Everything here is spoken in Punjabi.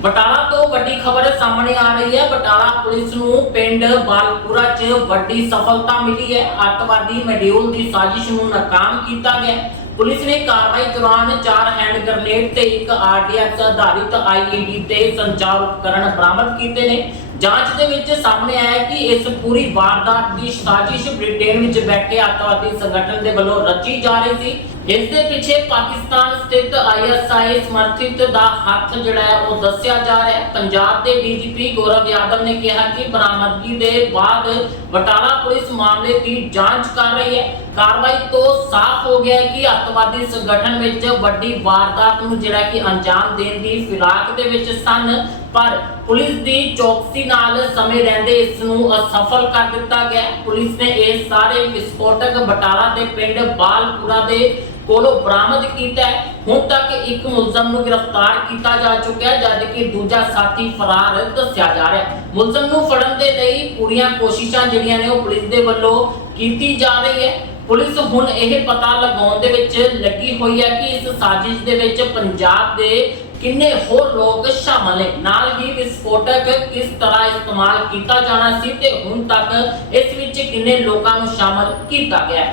ਬਟਾਲਾ ਤੋਂ ਵੱਡੀ ਖਬਰ ਸਾਹਮਣੇ ਆ ਰਹੀ ਹੈ। ਬਟਾਲਾ ਪੁਲਿਸ ਨੂੰ ਪਿੰਡ ਬਾਲਪੁਰਾ 'ਚ ਵੱਡੀ ਸਫਲਤਾ ਮਿਲੀ ਹੈ। ਅੱਤਵਾਦੀ ਮਡਿਊਲ ਦੀ ਸਾਜ਼ਿਸ਼ ਨੂੰ ਨਾਕਾਮ ਕੀਤਾ ਗਿਆ ਪੁਲਿਸ ਨੇ ਕਾਰਵਾਈ ਦੌਰਾਨ ਚਾਰ ਹੈਂਡ ਗ੍ਰਨੇਡ ਤੇ ਇੱਕ ਆਰਡੀਐਕਸ ਆਧਾਰਿਤ ਆਈਈਡੀ ਤੇ ਸੰਚਾਰ ਉਪਕਰਨ ਬਰਾਮਦ ਕੀਤੇ ਨੇ। ਜਾਂਚ ਦੇ ਵਿੱਚ ਸਾਹਮਣੇ ਆਇਆ ਕਿ ਇਸ ਪੂਰੀ ਵਾਰਦਾਤ ਦੀ ਸਾਜ਼ਿਸ਼ ਬ੍ਰਿਟੇਨ ਵਿੱਚ ਬੈਠੇ ਅੱਤਵਾਦੀ ਸੰਗਠਨ ਦੇ ਵੱਲੋਂ ਰਚੀ ਜਾ ਰਹੀ ਸੀ। ਇਸ ਦੇ ਪਿੱਛੇ ਪਾਕਿਸਤਾਨ ਸਥਿਤ ਆਈਐਸਆਈ ਸਮਰਥਿਤ ਦਾ ਹੱਥ ਜਿਹੜਾ ਹੈ ਉਹ ਦੱਸਿਆ ਜਾ ਰਿਹਾ ਹੈ। ਪੰਜਾਬ ਦੇ ਡੀਜੀਪੀ ਗੌਰਵ ਯਾਦਵ ਨੇ ਕਿਹਾ ਕਿ ਬਰਾਮਦਗੀ ਦੇ ਬਾਅਦ ਬਟਾਲਾ ਪੁਲਿਸ ਮਾਮਲੇ ਦੀ ਜਾਂਚ ਕਰ ਰਹੀ ਹੈ। ਕਾਰਵਾਈ ਤੋਂ ਸਾਫ਼ ਹੋ ਗਿਆ ਕਿ ਅੱਤਵਾਦੀ ਸੰਗਠਨ ਵਿੱਚ ਵੱਡੀ ਵਾਰਦਾਤ ਨੂੰ ਜਿਹੜਾ ਕਿ ਅੰਜਾਮ ਦੇਣ ਦੀ ਫਿਰਾਕ ਦੇ ਵਿੱਚ ਸਨ, ਪਰ ਪੁਲਿਸ ਦੀ ਚੌਕਸੀ ਨਾਲ ਸਮੇਂ ਰਹਿੰਦੇ ਇਸ ਨੂੰ ਅਸਫਲ ਕਰ ਦਿੱਤਾ ਗਿਆ ਪੁਲਿਸ ਨੇ ਇਹ ਸਾਰੇ ਵਿਸਫੋਟਕ ਬਟਾਲਾ ਦੇ ਪਿੰਡ ਬਾਲਪੁਰਾ ਦੇ ਕੋਲੋਂ ਬਰਾਮਦ ਕੀਤਾ ਹੁਣ ਤੱਕ ਇੱਕ ਮੁਲਜ਼ਮ ਨੂੰ ਗ੍ਰਿਫਤਾਰ ਕੀਤਾ ਜਾ ਚੁੱਕਿਆ ਹੈ ਦੂਜਾ ਸਾਥੀ ਫਰਾਰ ਦੱਸਿਆ ਜਾ ਰਿਹਾ ਮੁਲਜ਼ਮ ਨੂੰ ਫੜਨ ਦੇ ਲਈ ਪੂਰੀਆਂ ਕੋਸ਼ਿਸ਼ਾਂ ਜਿਹੜੀਆਂ ਨੇ ਉਹ ਪੁਲਿਸ ਦੇ ਵੱਲੋਂ ਕੀਤੀ ਜਾ ਰਹੀ ਹੈ। ਪੁਲਿਸ ਹੁਣ ਇਹ ਪਤਾ ਲਗਾਉਣ ਦੇ ਵਿੱਚ ਲੱਗੀ ਹੋਈ ਹੈ ਕਿ ਇਸ ਸਾਜ਼ਿਸ਼ ਦੇ ਵਿੱਚ ਪੰਜਾਬ ਦੇ ਕਿੰਨੇ ਹੋਰ ਲੋਕ ਸ਼ਾਮਲ ਨੇ? ਨਾਲ ਹੀ ਵਿਸਫੋਟਕ ਕਿਸ ਤਰ੍ਹਾਂ ਇਸਤੇਮਾਲ ਕੀਤਾ ਜਾਣਾ ਸੀ ਤੇ ਹੁਣ ਤੱਕ ਇਸ ਵਿੱਚ ਕਿੰਨੇ ਲੋਕਾਂ ਨੂੰ ਸ਼ਾਮਲ ਕੀਤਾ ਗਿਆ ਹੈ?